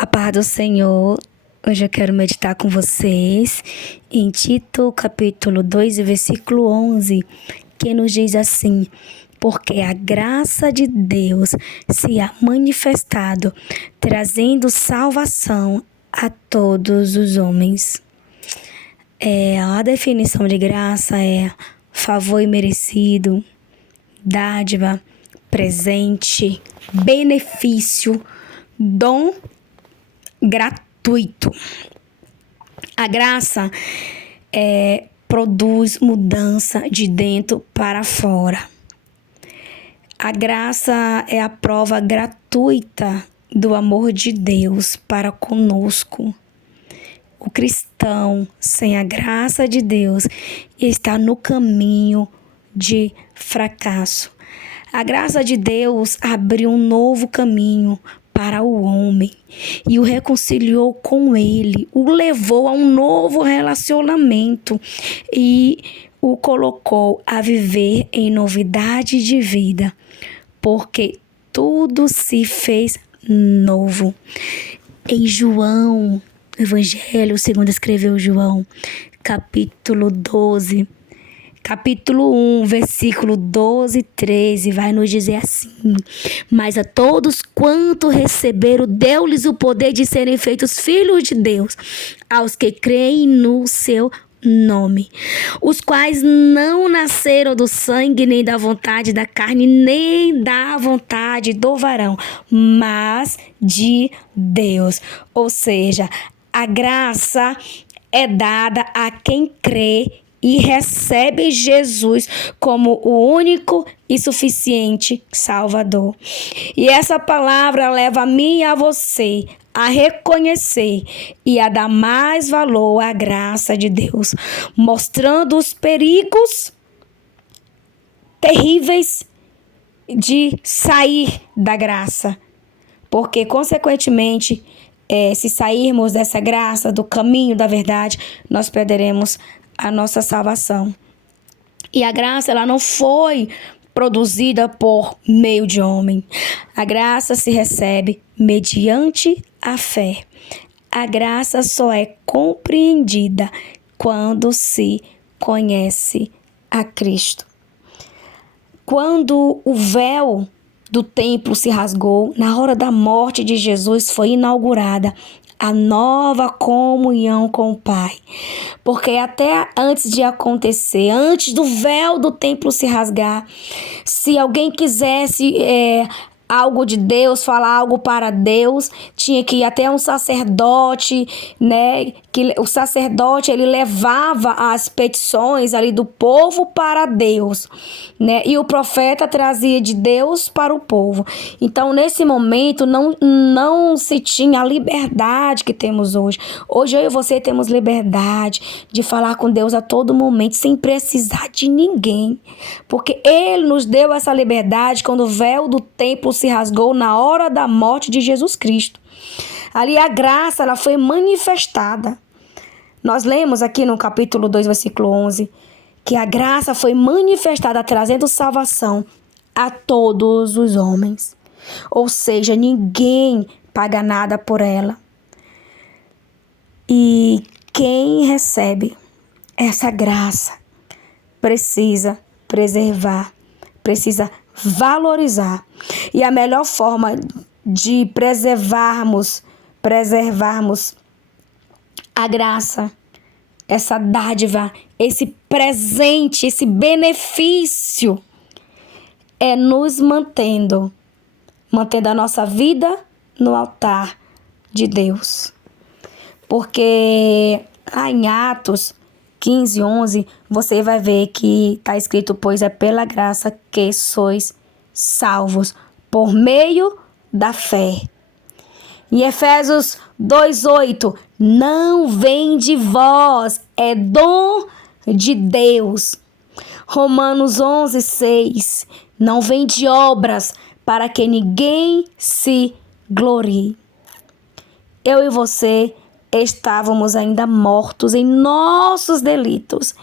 A paz do Senhor, hoje eu quero meditar com vocês em Tito, capítulo 2, versículo 11, que nos diz assim: porque a graça de Deus se há manifestado, trazendo salvação a todos os homens. A definição de graça é favor imerecido, dádiva, presente, benefício, dom gratuito. A graça produz mudança de dentro para fora. A graça é a prova gratuita do amor de Deus para conosco. O cristão, sem a graça de Deus, está no caminho de fracasso. A graça de Deus abriu um novo caminho para o homem e o reconciliou com ele, o levou a um novo relacionamento e o colocou a viver em novidade de vida, porque tudo se fez novo. Em João, Evangelho segundo escreveu João, capítulo 12, capítulo 1, versículo 12 e 13, vai nos dizer assim: mas a todos quanto receberam, deu-lhes o poder de serem feitos filhos de Deus, aos que creem no seu nome, os quais não nasceram do sangue, nem da vontade da carne, nem da vontade do varão, mas de Deus. Ou seja, a graça é dada a quem crê e recebe Jesus como o único e suficiente Salvador. E essa palavra leva a mim e a você a reconhecer e a dar mais valor à graça de Deus, mostrando os perigos terríveis de sair da graça, porque, consequentemente, se sairmos dessa graça, do caminho da verdade, nós perderemos a nossa salvação. E a graça, ela não foi produzida por meio de homem. A graça se recebe mediante a fé. A graça só é compreendida quando se conhece a Cristo. Quando o véu do templo se rasgou, na hora da morte de Jesus foi inaugurada a nova comunhão com o Pai. Porque até antes de acontecer, antes do véu do templo se rasgar, se alguém quisesse algo de Deus, falar algo para Deus, tinha que ir até um sacerdote, né? Que o sacerdote, ele levava as petições ali do povo para Deus, né? E o profeta trazia de Deus para o povo. Então, nesse momento, não se tinha a liberdade que temos hoje. Hoje eu e você temos liberdade de falar com Deus a todo momento, sem precisar de ninguém. Porque Ele nos deu essa liberdade quando o véu do templo se rasgou na hora da morte de Jesus Cristo. Ali a graça, ela foi manifestada. Nós lemos aqui no capítulo 2, versículo 11, que a graça foi manifestada trazendo salvação a todos os homens. Ou seja, ninguém paga nada por ela. E quem recebe essa graça precisa preservar, precisa valorizar. E a melhor forma de preservarmos a graça, essa dádiva, esse presente, esse benefício, é nos mantendo a nossa vida no altar de Deus. Porque lá em Atos 15, 11, você vai ver que está escrito: pois é pela graça que sois salvos, por meio da fé. Em Efésios 2:8, não vem de vós, é dom de Deus. Romanos 11:6, não vem de obras, para que ninguém se glorie. Eu e você estávamos ainda mortos em nossos delitos,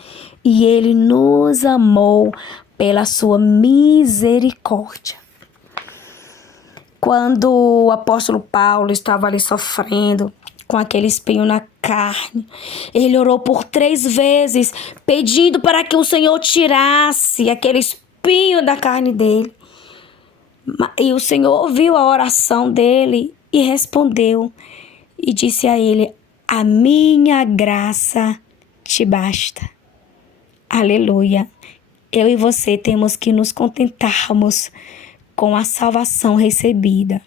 e Ele nos amou pela sua misericórdia. quando o apóstolo Paulo estava ali sofrendo com aquele espinho na carne, ele orou por 3 vezes, pedindo para que o Senhor tirasse aquele espinho da carne dele. E o Senhor ouviu a oração dele e respondeu e disse a ele: a minha graça te basta. Aleluia. Eu e você temos que nos contentarmos com a salvação recebida.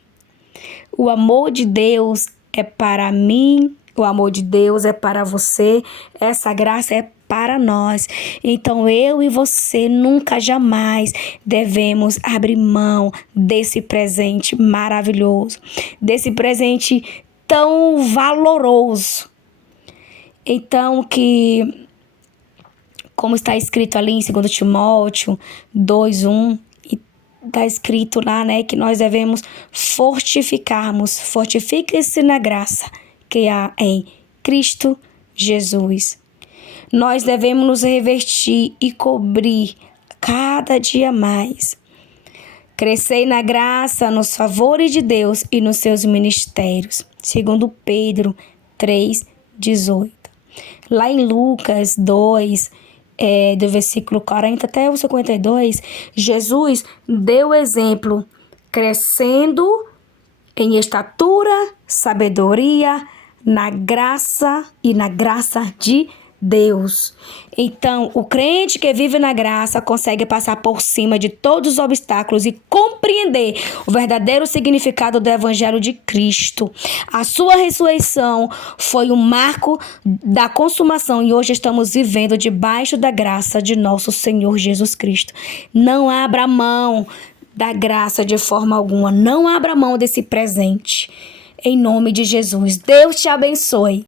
O amor de Deus é para mim, o amor de Deus é para você, essa graça é para nós. Então eu e você nunca jamais devemos abrir mão desse presente maravilhoso, desse presente tão valoroso. Então como está escrito ali em 2 Timóteo 2:1, está escrito lá, que nós devemos fortifiquem-se na graça que há em Cristo Jesus. Nós devemos nos revestir e cobrir cada dia mais. Crescei na graça, nos favores de Deus e nos seus ministérios. Segundo Pedro 3:18. Lá em Lucas 2, do versículo 40 até o 52, Jesus deu exemplo, crescendo em estatura, sabedoria, na graça e na graça de Deus. Então, o crente que vive na graça consegue passar por cima de todos os obstáculos e compreender o verdadeiro significado do Evangelho de Cristo. A sua ressurreição foi um marco da consumação e hoje estamos vivendo debaixo da graça de nosso Senhor Jesus Cristo. Não abra mão da graça de forma alguma. Não abra mão desse presente. Em nome de Jesus. Deus te abençoe.